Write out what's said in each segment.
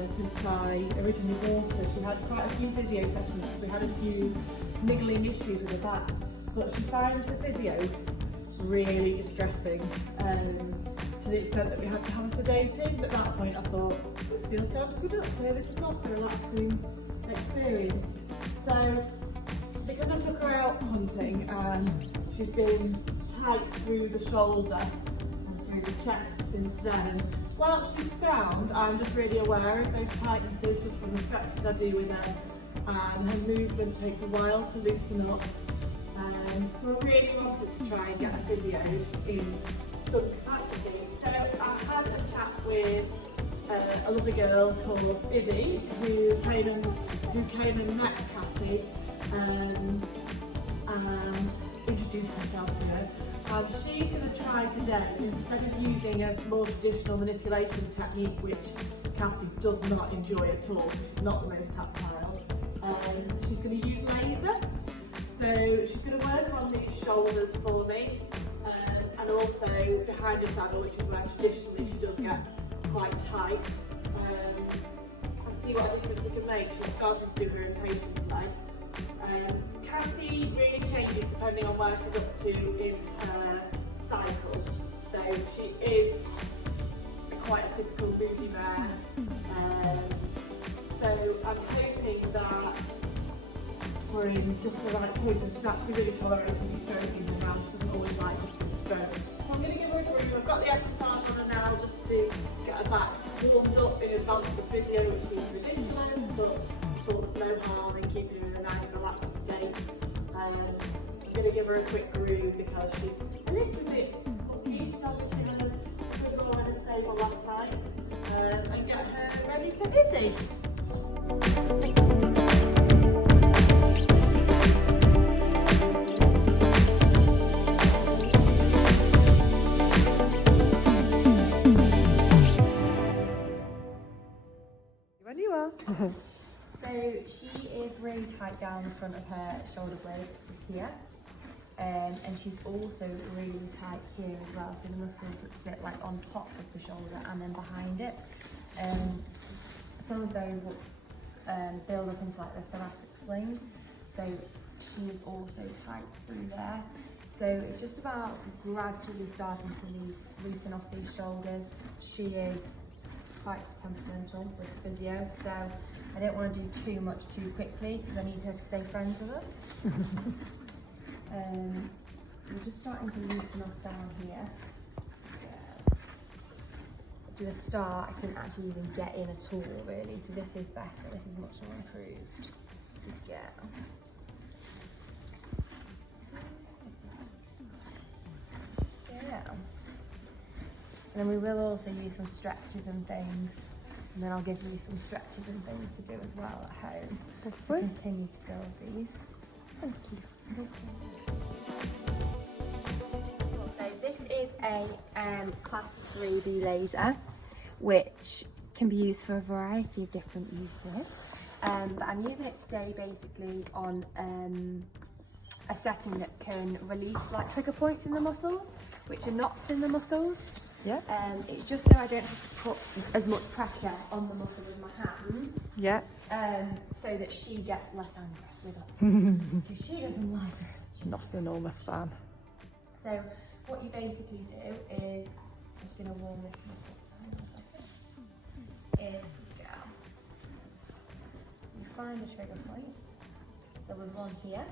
shoulders since I originally bought her. She had quite a few physio sessions because we had a few niggling issues with her back. But she finds the physio really distressing, to the extent that we had to have her sedated. At that point I thought, this feels counterproductive, it's just not a relaxing experience. So because I took her out hunting and she's been tight through the shoulder and through the chest since then, while she's sound, I'm just really aware of those tightnesses just from the stretches I do with her, and her movement takes a while to loosen up. So I really wanted to try and get a physio in some capacity. So I had a chat with a lovely girl called Izzy, who came and met Cassie and introduced herself to her. She's going to try today, instead of using a more traditional manipulation technique, which Cassie does not enjoy at all, she's not the most tactile, she's going to use laser. So she's going to work on these shoulders for me, and also behind her saddle, which is where traditionally she does get quite tight, and see what difference we can make. She's starting to do her impatience leg. Cassie really changes depending on where she's up to in her cycle. So she is quite a typical booty mare. So I'm hoping that we're in just the right point. She's actually really tolerating the stroking her now. She doesn't always like just the stroke. So I'm going to give her a groove. I've got the equissage on her now just to get her back warmed up in advance of the physio, which seems ridiculous, but I thought there's no harm in keeping her in a nice relaxed state. I'm going to give her a quick groove because she's a little bit puppy. She's obviously had a good roll in a stable last night, and get her ready for busy. When you are. So she is really tight down the front of her shoulder blade, which is here, and she's also really tight here as well, so the muscles that sit like on top of the shoulder and then behind it. Some of those will build up into like the thoracic sling, so she is also tight through there. So it's just about gradually starting to loosen off these shoulders. She is quite temperamental with physio, so I don't want to do too much too quickly because I need her to stay friends with us. So we're just starting to loosen off down here. To the start, I couldn't actually even get in at all really, so this is better, this is much more improved. Good girl. Yeah. And then we will also use some stretches and things. And then I'll give you some stretches and things to do as well at home to continue to build these. Thank you. So this is a class 3B laser, which can be used for a variety of different uses. But I'm using it today basically on a setting that can release like trigger points in the muscles, which are knots in the muscles. Yeah. It's just so I don't have to put as much pressure on the muscle with my hands. Yeah. So that she gets less angry with us. Because she doesn't like us touching. Not an enormous fan. So what you basically do is, I'm just going to warm this muscle. Hang on a second. Is go. So you find the trigger point. So there's one here.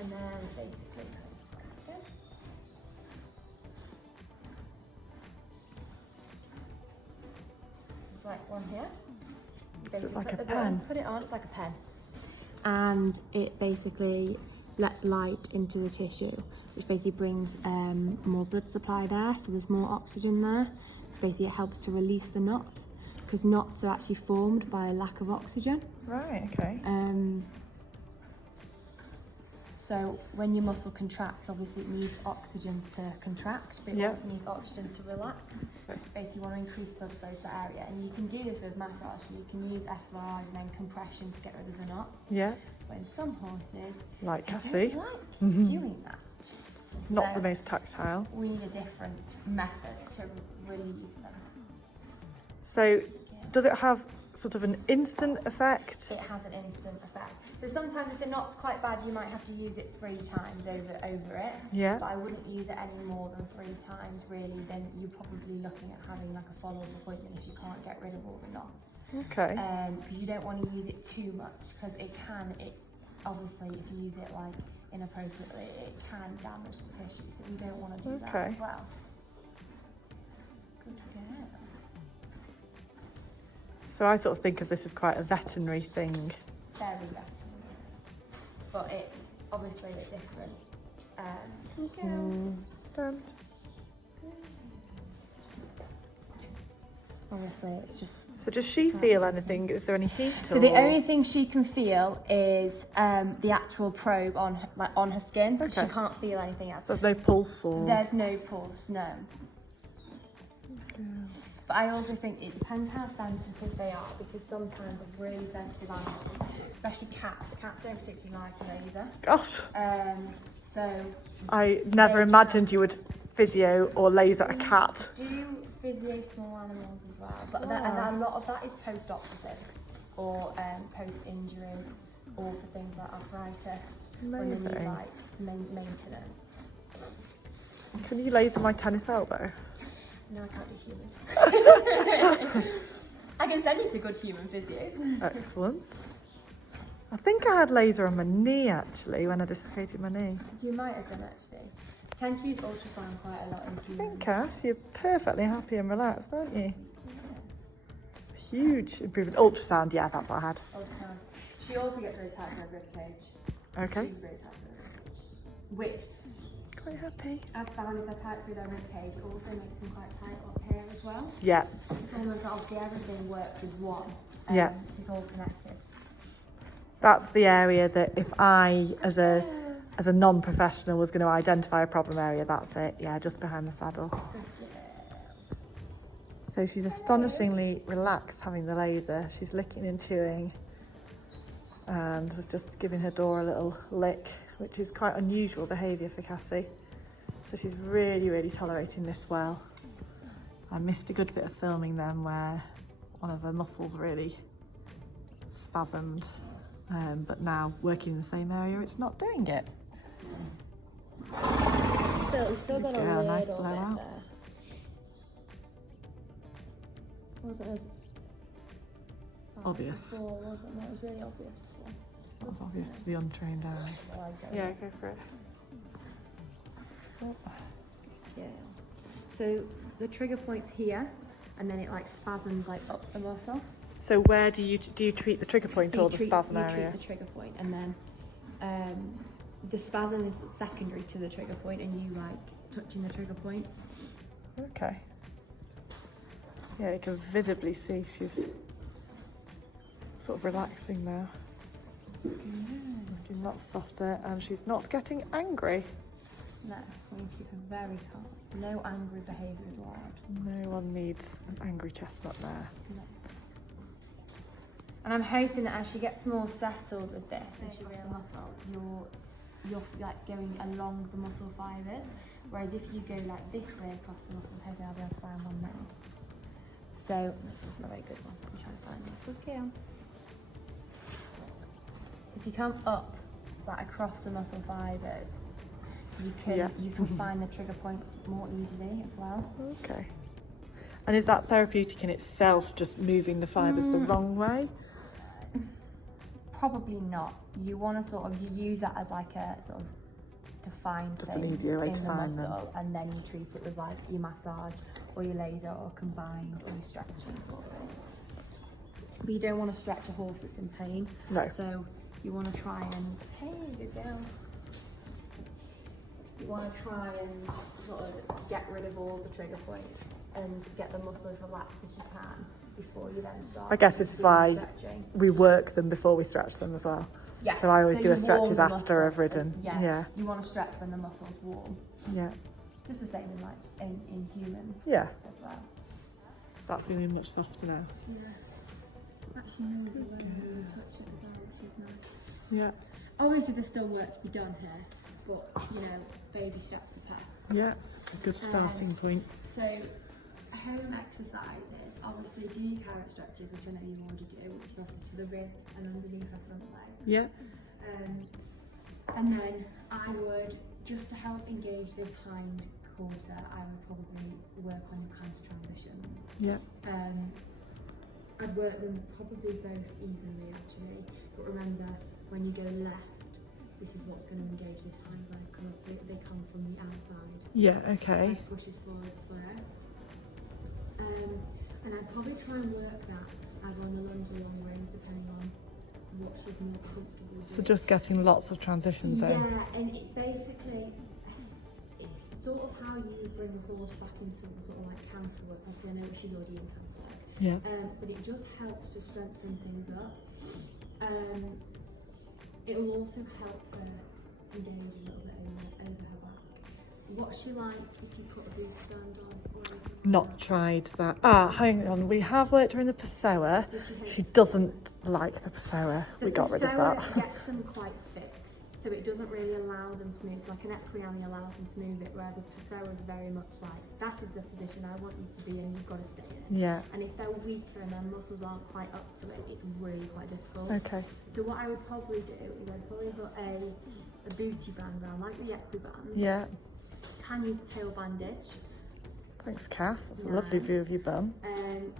And then basically like this. Like one here. It's like a put pen. Put it on, it's like a pen. And it basically lets light into the tissue, which basically brings more blood supply there, so there's more oxygen there. So basically it helps to release the knot, because knots are actually formed by a lack of oxygen. Right, okay. So when your muscle contracts, obviously it needs oxygen to contract, but it also needs oxygen to relax. Basically you want to increase blood flow to that area, and you can do this with massage. So you can use effleurage and then compression to get rid of the knots. Yeah. But in some horses, like Cassie, don't like doing that. not So the most tactile. we need a different method to relieve them. So does it have sort of an instant effect? It has an instant effect. So sometimes if the knot's quite bad, you might have to use it 3 times over it. Yeah. But I wouldn't use it any more than 3 times really. Then you're probably looking at having like a follow-up appointment if you can't get rid of all the knots. Okay. Because you don't want to use it too much, because it obviously if you use it like inappropriately, it can damage the tissue. So you don't want to do that as well. Good girl. So I sort of think of this as quite a veterinary thing. It's very veterinary, but it's obviously a bit different. Stand. Obviously, it's just. So does she feel anything? Is there any heat? So the only thing she can feel is the actual probe on her skin. So she can't feel anything else. There's no pulse or. There's no pulse, no. But I also think it depends how sensitive they are, because sometimes with really sensitive animals, especially cats don't particularly like a laser. Gosh. So I never imagined you would physio or laser a cat. Do physio small animals as well, but and a lot of that is post-operative or post-injury, or for things like arthritis, when they need like maintenance. Can you laser my tennis elbow? No, I can't do humans. I can send you to good human physios. Excellent. I think I had laser on my knee actually when I dislocated my knee. You might have done actually. I tend to use ultrasound quite a lot in humans. I think, Cass, you're perfectly happy and relaxed, aren't you? It's a huge improvement. Ultrasound, yeah, that's what I had. Ultrasound. She also gets really tight in her rib cage. Okay. She's really tight in her rib cage. Which Quite happy. I've found if they're tight through their rib cage, it also makes them quite tight up here as well. Yeah. It's almost obviously everything works as one. Yeah. It's all connected. That's the area that if I, as a non-professional, was going to identify a problem area, that's it. Yeah, just behind the saddle. So she's astonishingly relaxed having the laser. She's licking and chewing, and was just giving her door a little lick, which is quite unusual behaviour for Cassie. So she's really, really tolerating this well. I missed a good bit of filming then where one of her muscles really spasmed, but now working in the same area, it's not doing it. It's still got a little nice bit blowout. there. Wasn't as Obvious. before, was it? No, it was really obvious before. That was obvious to the untrained eye. Well, I go. Yeah, go for it. Yeah. So the trigger point's here, and then it like spasms like up the muscle. So where do you treat the trigger point or the spasm you area? treat the trigger point, and then the spasm is secondary to the trigger point, and you like touching the trigger point. Okay. Yeah, you can visibly see she's sort of relaxing now. Looking lots softer, and she's not getting angry. No, we need to keep her very calm. No angry behaviour is allowed. No one needs an angry chestnut there. No. And I'm hoping that as she gets more settled with this, and she realises muscle, you're like going along the muscle fibres. Whereas if you go like this way across the muscle, I'm hoping I'll be able to find one now. So this isn't a very good one. I'm trying to find one. Good kill. If you come up like across the muscle fibres, you can find the trigger points more easily as well. Okay. And is that therapeutic in itself, just moving the fibres the wrong way? Probably not. You want to sort of, you use that as like a sort of to find Just an things easier way in to the find them. muscle, and then you treat it with like your massage or your laser or combined or your stretching sort of thing. But you don't want to stretch a horse that's in pain. No. So you want to try and, hey, good girl. You want to try and sort of get rid of all the trigger points and get the muscles relaxed as you can before you then start. I guess this is why stretching. we work them before we stretch them as well. Yeah. So I always do you a stretches warm the after I've muscle. ridden. Yeah. You want to stretch when the muscle's warm. Yeah. Just the same in like in humans Yeah. as well. That's feeling much softer now. Yeah. Actually knows it when you touch it as well, which is nice. Yeah. Obviously there's still work to be done here, but you know, baby steps of her. Yeah. It's a good starting point. So home exercises, obviously do your carrot stretches, which I know you already do, which is also to the ribs and underneath her front leg. Yeah. And then I would, just to help engage this hind quarter, I would probably work on your counter transitions. Yeah. I'd work them probably both evenly actually, but remember when you go left, this is what's going to engage this hind leg because they come from the outside. Yeah, okay. Leg pushes forwards first. And I'd probably try and work that either on the lunge or long range, depending on what she's more comfortable with. So just getting lots of transitions in. Yeah, and it's basically, it's sort of how you bring the horse back into sort of like counter work. Obviously I know she's already in counter work. Yeah. But it just helps to strengthen things up. It will also help her engage a little bit over her back. What's she like if you put a booty band on? Or anything like Not tried that. Hang on. We have worked her in the Pessoa. Did she hate She doesn't like the Pessoa. The We got rid of Pessoa that. gets them quite fixed, so it doesn't really allow them to move. So like an equiami allows them to move it, where the Pessoa is very much like, that is the position I want you to be in, you've got to stay in. Yeah. And if they're weaker and their muscles aren't quite up to it, it's really quite difficult. Okay. So what I would probably do is I'd probably put a booty band around, like the equiband. Yeah. Can use a tail bandage. Thanks, Cass. That's a lovely Nice. view of your bum.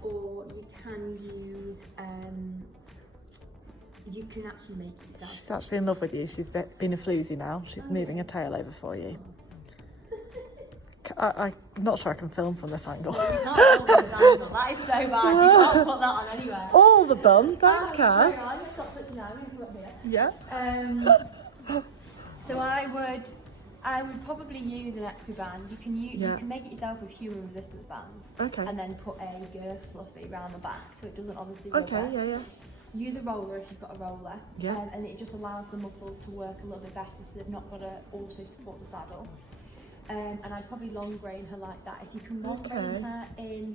Or you can use, you can actually make it yourself. She's actually in love with you. She's been a floozy now. She's moving her tail over for you. I'm not sure I can film from this angle. You can't hold on this angle. That is so bad. You can't put that on anywhere. All the bum. Thanks, Hang Cass. on, stop touching now. I'm going to come up here. Yeah. So I would probably use an equiband. You can make it yourself with human resistance bands. Okay. And then put a girth fluffy around the back so it doesn't obviously rubber. Okay, yeah. Use a roller if you've got a roller. Yeah. And it just allows the muscles to work a little bit better so they've not got to also support the saddle. And I'd probably long grain her like that. If you can long grain her in,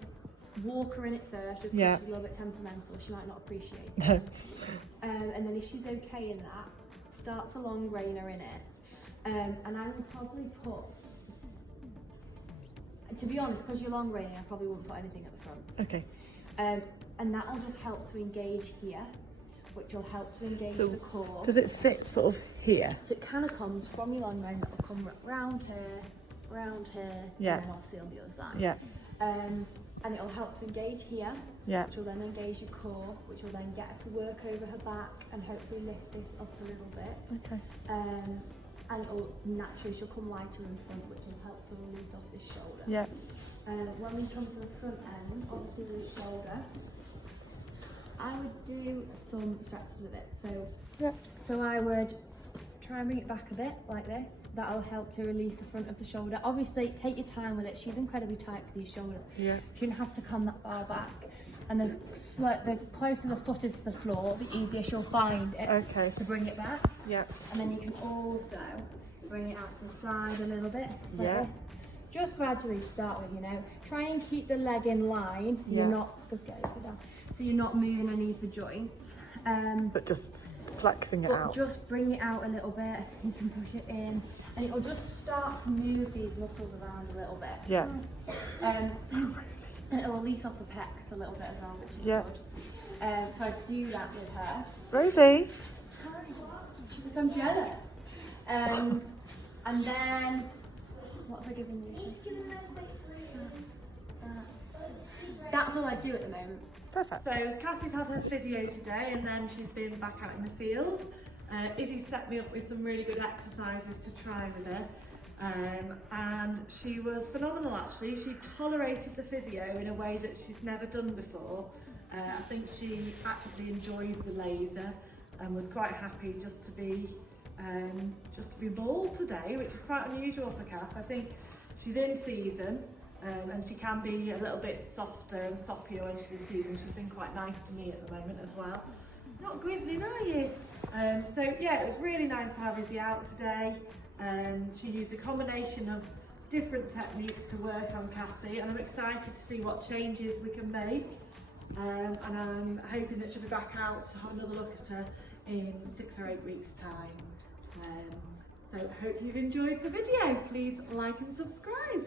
walk her in it first, just because she's a little bit temperamental, she might not appreciate it. And then if she's okay in that, start to long grain her in it. And I would probably put, to be honest, because you're long raining, I probably wouldn't put anything at the front. Okay. And that will just help to engage here, which will help to engage the core. Does it sit sort of here? So it kind of comes from your long rein, that will come round here, and then obviously on the other side. Yeah. And it'll help to engage here, Yeah. which will then engage your core, which will then get her to work over her back and hopefully lift this up a little bit. Okay. And it'll naturally, she'll come lighter in front, which will help to release off this shoulder. Yeah. When we come to the front end, obviously with the shoulder, I would do some stretches with it. So I would try and bring it back a bit like this. That'll help to release the front of the shoulder. Obviously, take your time with it. She's incredibly tight for these shoulders. Yeah. She shouldn't have to come that far back. And the closer the foot is to the floor, the easier she'll find it to bring it back. Yeah. And then you can also bring it out to the side a little bit. Like Yeah. this. Just gradually start with, try and keep the leg in line so you're not, so you're not moving any of the joints. But just flexing it But out. just bring it out a little bit. You can push it in, and it'll just start to move these muscles around a little bit. Yeah. And it'll release off the pecs a little bit as well, which is good. So I do that with her. Rosie. Hi. She's like, I'm jealous. And then, what's I giving you? She's giving me that's all I do at the moment. Perfect. So Cassie's had her physio today and then she's been back out in the field. Izzy set me up with some really good exercises to try with her. And she was phenomenal actually. She tolerated the physio in a way that she's never done before. I think she actively enjoyed the laser and was quite happy just to be bald today, which is quite unusual for Cass. I think she's in season. And she can be a little bit softer and soppier when she's in season. She's been quite nice to me at the moment as well. Not grizzling, are you? So yeah, it was really nice to have Izzy out today. She used a combination of different techniques to work on Cassie, and I'm excited to see what changes we can make. And I'm hoping that she'll be back out to have another look at her in 6 or 8 weeks' time. So hope you've enjoyed the video. Please like and subscribe.